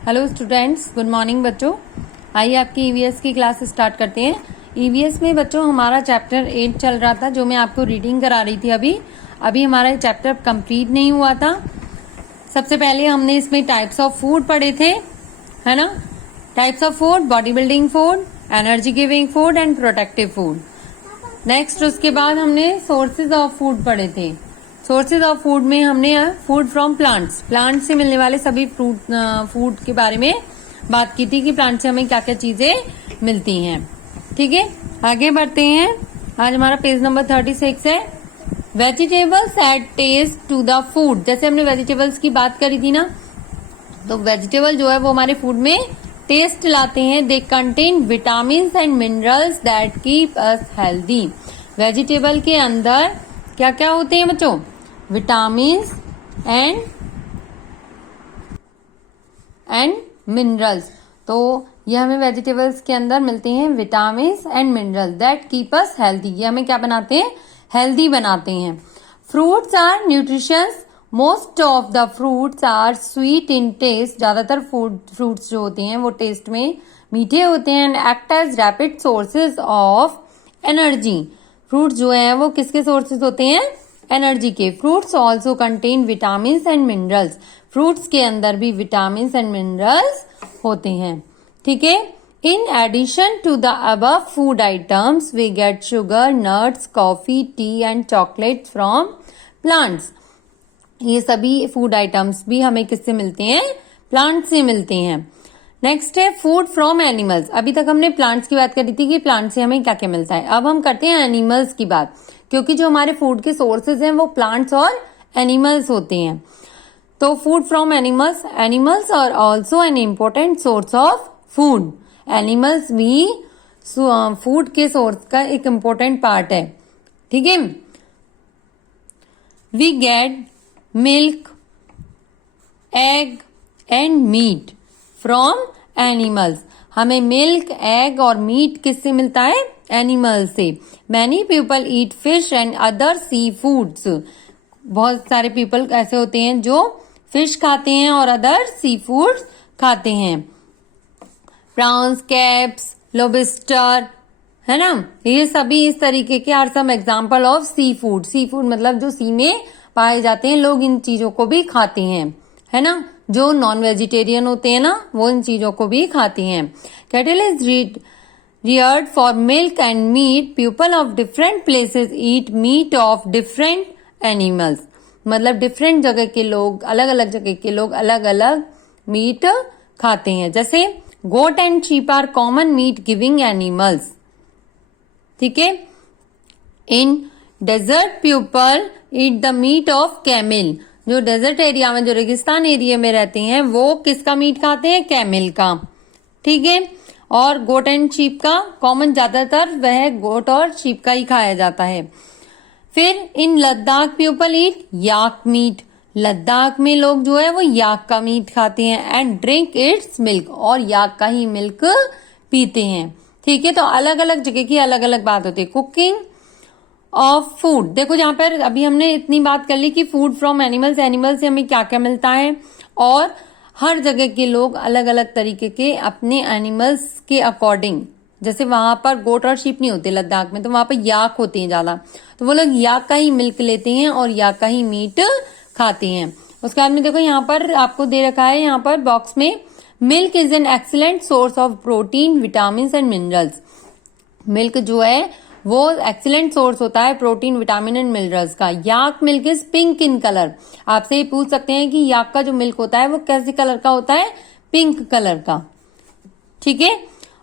Hello students, good morning बच्चों। आइए आपकी ईवीएस की क्लास स्टार्ट करते हैं। ईवीएस में बच्चों हमारा चैप्टर 8 चल रहा था, जो मैं आपको रीडिंग करा रही थी। अभी हमारा चैप्टर कंप्लीट नहीं हुआ था। सबसे पहले हमने इसमें टाइप्स ऑफ फूड पढ़े थे, है ना। Types of food, body building food, energy giving food and protective food. Next उसके बाद हमने सोर्सेज ऑफ फूड पढ़े थे। सोर्सेज ऑफ फूड में हमने फूड फ्रॉम प्लांट्स, प्लांट से मिलने वाले सभी फूड के बारे में बात की थी कि प्लांट से हमें क्या क्या चीजें मिलती हैं। ठीक है, आगे बढ़ते हैं। आज हमारा पेज नंबर 36 है। Vegetables add taste to the food. जैसे हमने वेजिटेबल्स की बात करी थी ना, तो वेजिटेबल जो है वो हमारे फूड में टेस्ट लाते हैं। They contain vitamin and minerals that keep us healthy. Vegetable के अंदर क्या क्या होते हैं बच्चों? Vitamin and minerals. तो ये हमें वेजिटेबल्स के अंदर मिलते हैं, vitamin and minerals that keep us healthy. ये हमें क्या बनाते हैं? हेल्दी बनाते हैं। Fruits are nutritious. Most of the fruits are sweet in taste. ज्यादातर फ्रूट्स जो होते हैं वो टेस्ट में मीठे होते हैं। And act as rapid sources of energy. Fruits जो है वो किसके सोर्सेज होते हैं? एनर्जी के। Fruits also contain vitamin and minerals. Fruits के अंदर भी विटामिन एंड मिनरल्स होते हैं। ठीक है। In addition to the above food items we get sugar, nuts, coffee, tea and chocolate from plants. ये सभी फूड आइटम्स भी हमें किससे मिलते हैं? प्लांट से मिलते हैं। नेक्स्ट है फूड फ्रॉम एनिमल्स। अभी तक हमने प्लांट्स की बात करी थी कि प्लांट से हमें क्या क्या मिलता है। अब हम करते हैं एनिमल्स की बात, क्योंकि जो हमारे फूड के सोर्सेज हैं वो प्लांट्स और एनिमल्स होते हैं। तो food from animals, animals are also an important source of food. Animals भी फूड के सोर्स का एक इम्पोर्टेंट पार्ट है। ठीक है। We get milk, egg and meat from animals. हमें मिल्क, एग और मीट किससे मिलता है? एनिमल से। Many people eat fish and other sea foods. बहुत सारे पीपल ऐसे होते हैं जो फिश खाते हैं और अदर सी फूड्स खाते हैं। प्रॉन्स, कैप्स, लोबिस्टर, है ना, ये सभी इस तरीके के are some example of sea food. Sea food मतलब जो सी में पाए जाते हैं। लोग इन चीजों को भी खाते हैं, है ना। जो नॉन वेजिटेरियन होते हैं ना, वो इन चीजों को भी खाते हैं। Cattle is reared for milk and meat. People of different places eat meat of different animals. मतलब डिफरेंट जगह के लोग, अलग अलग जगह के लोग अलग अलग मीट खाते हैं। जैसे goat and sheep are common meat giving animals. ठीक है। In desert people eat the meat of camel. जो डेजर्ट एरिया में, जो रेगिस्तान एरिया में रहते हैं, वो किसका मीट खाते हैं? कैमिल का। ठीक है। और गोट एंड शीप का कॉमन, ज्यादातर वह गोट और शीप का ही खाया जाता है। फिर इन लद्दाख पीपल ईट याक मीट। लद्दाख में लोग जो है वो याक का मीट खाते हैं। एंड ड्रिंक इट्स मिल्क, और याक का ही मिल्क पीते हैं। ठीक है। तो अलग अलग जगह की अलग अलग बात होती है। कुकिंग ऑफ फूड, देखो जहां पर अभी हमने इतनी बात कर ली कि फूड फ्रॉम एनिमल्स, एनिमल से हमें क्या क्या मिलता है, और हर जगह के लोग अलग अलग तरीके के अपने एनिमल्स के अकॉर्डिंग, जैसे वहां पर गोट और शीप नहीं होते लद्दाख में, तो वहां पर याक होते हैं ज्यादा, तो वो लोग याक का ही मिल्क लेते हैं और याक का ही मीट खाते हैं। उसके बाद में देखो यहाँ पर आपको दे रखा है, यहाँ पर बॉक्स में, milk is an excellent source of protein, vitamin and minerals. Milk जो है वो एक्सीलेंट सोर्स होता है प्रोटीन, विटामिन एंड मिनरल्स का। Yak milk is pink in colour. आपसे ये पूछ सकते हैं कि याक का जो मिल्क होता है वो कैसे कलर का होता है? पिंक कलर का। ठीक है।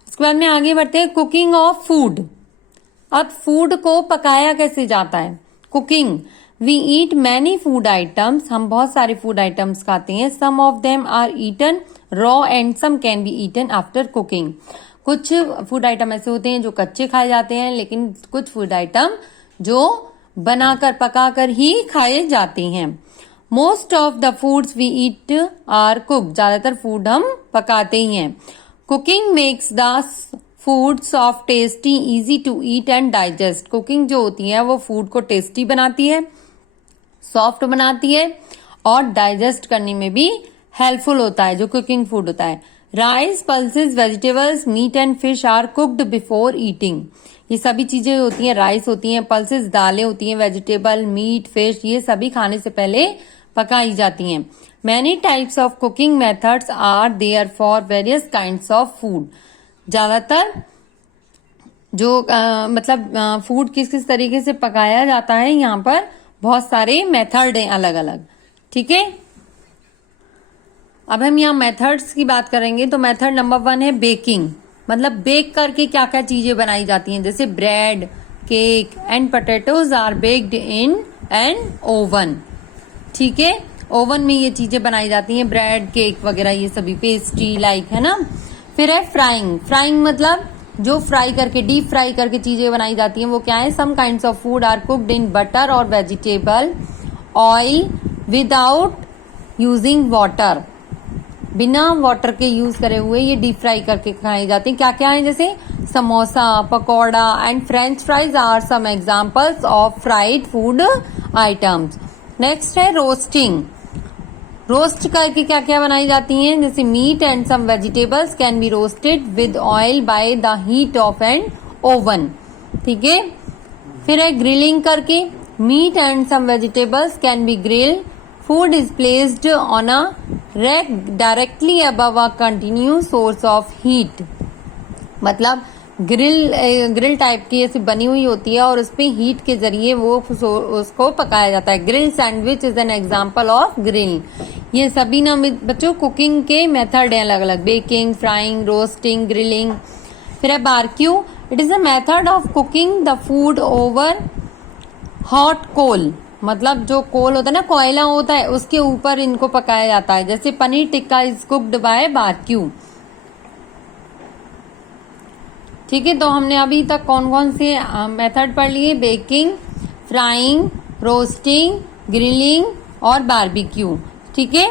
उसके बाद में आगे बढ़ते हैं, कुकिंग ऑफ फूड। अब फूड को पकाया कैसे जाता है? Cooking, we eat many food items. हम बहुत सारे फूड आइटम्स खाते हैं। Some of them are eaten raw and some can be eaten after cooking. कुछ फूड आइटम ऐसे होते हैं जो कच्चे खाए जाते हैं, लेकिन कुछ फूड आइटम जो बनाकर, पकाकर ही खाए जाते हैं। Most of the foods we eat are cooked. ज्यादातर फूड हम पकाते ही हैं। Cooking makes the food soft, tasty, easy to eat and digest. Cooking जो होती है वो फूड को टेस्टी बनाती है, सॉफ्ट बनाती है और डाइजेस्ट करने में भी हेल्पफुल होता है, जो कुकिंग फूड होता है। Rice, pulses, vegetables, meat and fish are cooked before eating. ये सभी चीजें होती हैं, राइस होती हैं, पल्सेस दालें होती हैं, वेजिटेबल, मीट, फिश, ये सभी खाने से पहले पकाई जाती हैं। Many types of cooking methods are there for various kinds of food. ज्यादातर जो मतलब फूड किस किस तरीके से पकाया जाता है, यहाँ पर बहुत सारे मेथड हैं अलग अलग। ठीक है, अब हम यहाँ मेथड्स की बात करेंगे तो मेथड नंबर 1 है बेकिंग। मतलब बेक करके क्या क्या चीजें बनाई जाती हैं, जैसे bread, cake and potatoes are baked in an oven. ठीक है, ओवन में ये चीजें बनाई जाती हैं, ब्रेड, केक वगैरह, ये सभी पेस्ट्री लाइक, है ना। फिर है फ्राइंग। फ्राइंग मतलब जो फ्राई करके, डीप फ्राई करके चीजें बनाई जाती हैं, वो क्या है, some kinds of food are cooked in butter और vegetable oil without using water. बिना वाटर के यूज करे हुए ये डीप फ्राई करके खाई जाती हैं। क्या क्या है, जैसे samosa, pakora and French fries are some examples of fried food items. Next है रोस्टिंग। रोस्ट करके क्या क्या बनाई जाती हैं, जैसे meat and some vegetables can be roasted with oil by the heat of an oven. ठीक है, फिर है ग्रिलिंग करके, meat and some vegetables can be grilled. Food is placed on a rack directly above a continuous source of heat. मतलब grill type की ऐसी बनी हुई होती है और उसपे हीट के जरिए वो उसको पकाया जाता है। Grill sandwich is an example of grill. ये सभी ना बच्चों कुकिंग के मेथड हैं अलग अलग, बेकिंग, फ्राइंग, रोस्टिंग, ग्रिलिंग। फिर है barbecue. It is a method of cooking the food over hot coal. मतलब जो कोल होता है ना, कोयला होता है, उसके ऊपर इनको पकाया जाता है। जैसे paneer tikka is cooked by barbecue. ठीक है, तो हमने अभी तक कौन कौन से मेथड पढ़ लिए, बेकिंग, फ्राइंग, रोस्टिंग, ग्रिलिंग और बारबेक्यू। ठीक है,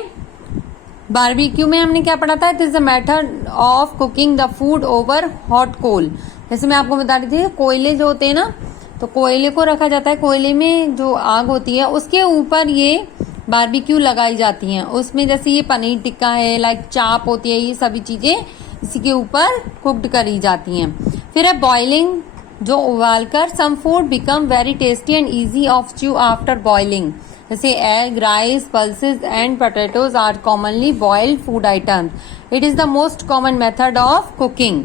बारबेक्यू में हमने क्या पढ़ा था, it is a method of cooking the food over hot coal. जैसे मैं आपको बता रही थी, कोयले जो होते हैं ना, तो कोयले को रखा जाता है, कोयले में जो आग होती है उसके ऊपर ये बारबेक्यू लगाई जाती हैं। उसमें जैसे ये पनीर टिक्का है, लाइक चाप होती है, ये सभी चीजें इसी के ऊपर कुक्ड करी जाती हैं। फिर है बॉइलिंग, जो उबालकर some food become very tasty and easy of chew after boiling. जैसे egg, rice, pulses and potatoes are commonly boiled food items. It is the most common method of cooking.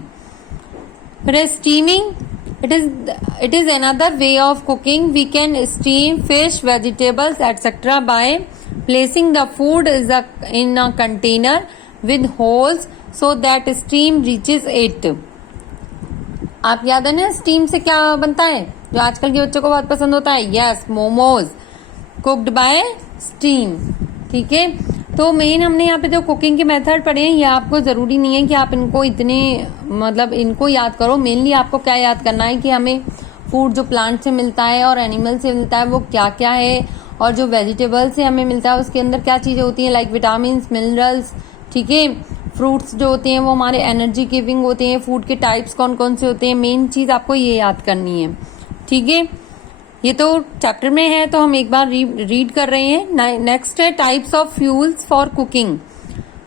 फिर है steaming. It is another way of cooking. We can steam fish, vegetables, etc. by placing the food in a container with holes so that steam reaches it. आप याद है ना steam से क्या बनता है, जो आजकल के बच्चों को बहुत पसंद होता है, yes, momos cooked bye steam. ठीक है, तो मेन हमने यहाँ पे जो कुकिंग के मेथड पढ़े हैं, ये आपको जरूरी नहीं है कि आप इनको इतने मतलब इनको याद करो। मेनली आपको क्या याद करना है कि हमें फूड जो प्लांट से मिलता है और एनिमल से मिलता है वो क्या क्या है, और जो वेजिटेबल से हमें मिलता है उसके अंदर क्या चीजें होती हैं, लाइक विटामिन, मिनरल्स। ठीक है, फ्रूट्स जो होते हैं वो हमारे एनर्जी गिविंग होते हैं। फूड के टाइप्स कौन कौन से होते हैं, मेन चीज आपको ये याद करनी है। ठीक है, ये तो चैप्टर में है तो हम एक बार रीड कर रहे हैं। नेक्स्ट है types of fuels for cooking.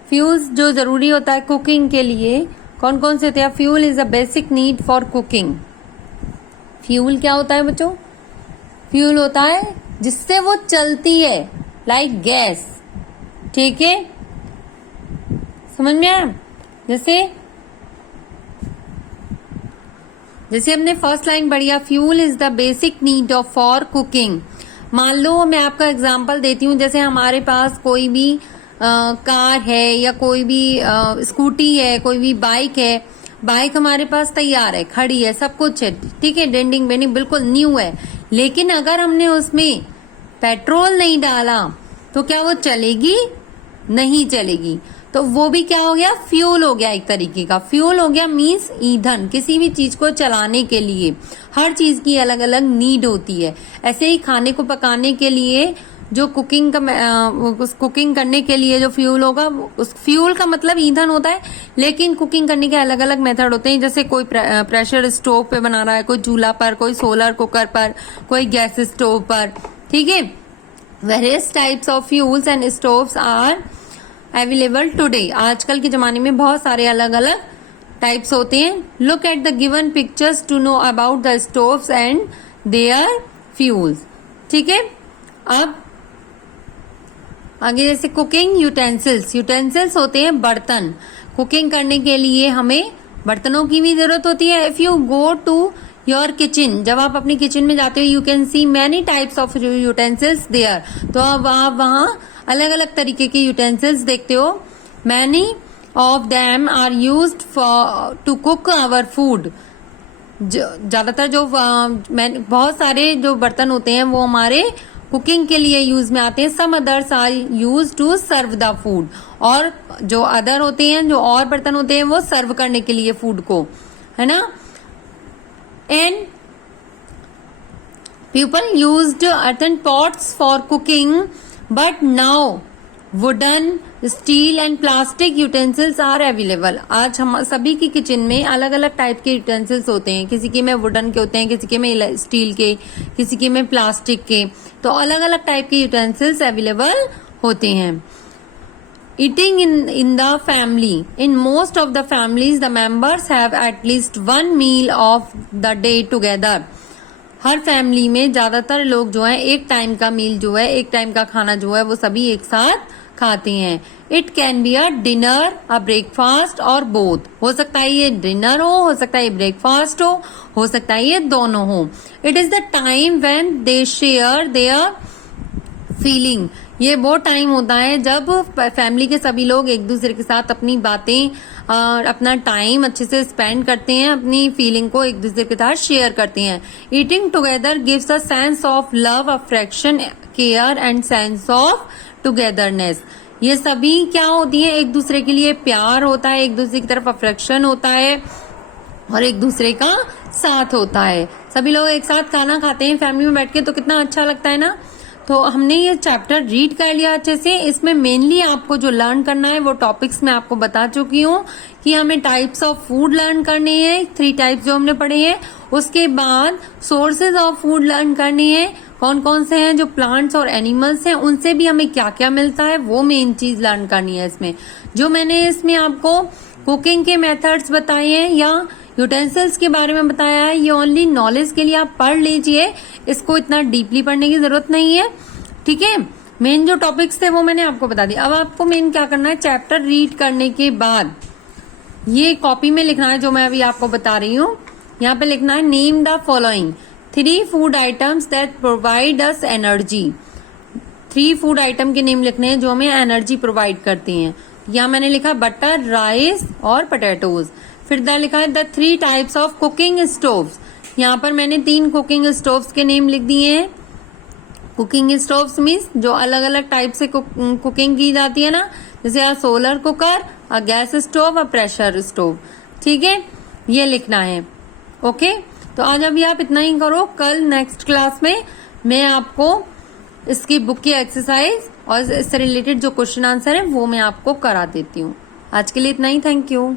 Fuels जो जरूरी होता है कुकिंग के लिए, कौन कौन से होते हैं। Fuel is a basic need for cooking. Fuel क्या होता है बच्चों, फ्यूल होता है जिससे वो चलती है, लाइक गैस। ठीक है, समझ में आया। जैसे हमने फर्स्ट लाइन पढ़ी, fuel is the basic need of for cooking. मान लो मैं आपका एग्जांपल देती हूँ, जैसे हमारे पास कोई भी कार है या कोई भी स्कूटी है, कोई भी बाइक है। बाइक हमारे पास तैयार है, खड़ी है, सब कुछ है, ठीक है, डेंडिंग बेंडिंग बिल्कुल न्यू है। लेकिन अगर हमने उसमें पेट्रोल नहीं डाला तो क्या वो चलेगी, नहीं चलेगी। तो वो भी क्या हो गया, फ्यूल हो गया, एक तरीके का फ्यूल हो गया। मींस ईंधन, किसी भी चीज को चलाने के लिए हर चीज की अलग अलग नीड होती है। ऐसे ही खाने को पकाने के लिए जो कुकिंग करने के लिए जो फ्यूल होगा, उस फ्यूल का मतलब ईंधन होता है। लेकिन कुकिंग करने के अलग अलग मेथड होते हैं, जैसे कोई प्रेशर स्टोव पे बना रहा है, कोई चूल्हा पर, कोई सोलर कुकर पर, कोई गैस स्टोव पर। ठीक है, various types of fuels and stoves are available today. आजकल के जमाने में बहुत सारे अलग अलग टाइप्स होते हैं। Look at the given pictures to know about the stoves and their fuels. ठीक है, अब आगे जैसे कुकिंग यूटेंसिल्स। यूटेंसिल्स होते हैं बर्तन। कुकिंग करने के लिए हमें बर्तनों की भी जरूरत होती है। If you go to your kitchen, जब आप अपनी किचन में जाते हो, you can see many types of utensils there. तो अब आप वहां अलग अलग तरीके के यूटेंसिल्स देखते हो। Many of them are used for to cook our food. ज्यादातर जो बहुत सारे जो बर्तन होते हैं वो हमारे कुकिंग के लिए यूज में आते हैं। Some others are use to serve the food. और जो अदर होते हैं, जो और बर्तन होते हैं, वो सर्व करने के लिए फूड को, है ना। And people used earthen pots for cooking, but now wooden, steel and plastic utensils are available. आज हम सभी की किचन में अलग अलग टाइप के यूटेंसिल्स होते हैं। किसी के में वुडन के होते हैं, किसी के में स्टील के, किसी के में प्लास्टिक के। तो अलग अलग टाइप के यूटेंसिल्स अवेलेबल होते हैं। Eating in the family. In most of the families, the members have at least one meal of the day together. Her family में ज्यादातर लोग जो है एक टाइम का मील जो है, एक टाइम का खाना जो है वो सभी एक साथ खाते हैं। It can be a dinner, a breakfast और बोथ। हो सकता है ये डिनर हो सकता है ये ब्रेकफास्ट हो सकता है ये दोनों हो। It is the time when they share their feeling. ये वो टाइम होता है जब फैमिली के सभी लोग एक दूसरे के साथ अपनी बातें और अपना टाइम अच्छे से स्पेंड करते हैं, अपनी फीलिंग को एक दूसरे के साथ शेयर करते हैं। Eating together gives a sense of love, affection, care and sense of togetherness. ये सभी क्या होती है, एक दूसरे के लिए प्यार होता है, एक दूसरे की तरफ अफेक्शन होता है और एक दूसरे का साथ होता है। सभी लोग एक साथ खाना खाते हैं फैमिली में बैठ के, तो कितना अच्छा लगता है ना। तो हमने ये चैप्टर रीड कर लिया अच्छे से। इसमें मेनली आपको जो लर्न करना है वो टॉपिक्स मैं आपको बता चुकी हूँ कि हमें टाइप्स ऑफ फूड लर्न करने हैं, 3 टाइप्स जो हमने पढ़े हैं। उसके बाद सोर्सेज ऑफ फूड लर्न करनी है, कौन कौन से हैं जो प्लांट्स और एनिमल्स हैं, उनसे भी हमें क्या क्या मिलता है, वो मेन चीज लर्न करनी है इसमें। जो मैंने इसमें आपको कुकिंग के मेथड्स बताए हैं या यूटेंसिल्स के बारे में बताया है, ये ओनली नॉलेज के लिए आप पढ़ लीजिए, इसको इतना डीपली पढ़ने की जरूरत नहीं है। ठीक है, मेन जो टॉपिक्स थे वो मैंने आपको बता दिया। अब आपको मेन क्या करना है, चैप्टर रीड करने के बाद ये कॉपी में लिखना है जो मैं अभी आपको बता रही हूँ। यहाँ पे लिखना है name the following 3 food items that provide us energy. 3 food item के नेम लिखने हैं जो हमें एनर्जी प्रोवाइड करती हैं। यहाँ मैंने लिखा बटर, राइस और पोटैटोज। फिर लिखा है the 3 types of cooking stoves. यहाँ पर मैंने 3 कुकिंग स्टोव्स के नेम लिख दिए हैं। कुकिंग स्टोव्स मीन्स जो अलग अलग टाइप से कुकिंग की जाती है ना, जैसे आ सोलर कुकर, आ गैस स्टोव, आ प्रेशर स्टोव। ठीक है, ये लिखना है। ओके, तो आज अभी आप इतना ही करो। कल नेक्स्ट क्लास में मैं आपको इसकी बुक की एक्सरसाइज और इससे रिलेटेड जो क्वेश्चन आंसर है वो मैं आपको करा देती हूँ। आज के लिए इतना ही, थैंक यू।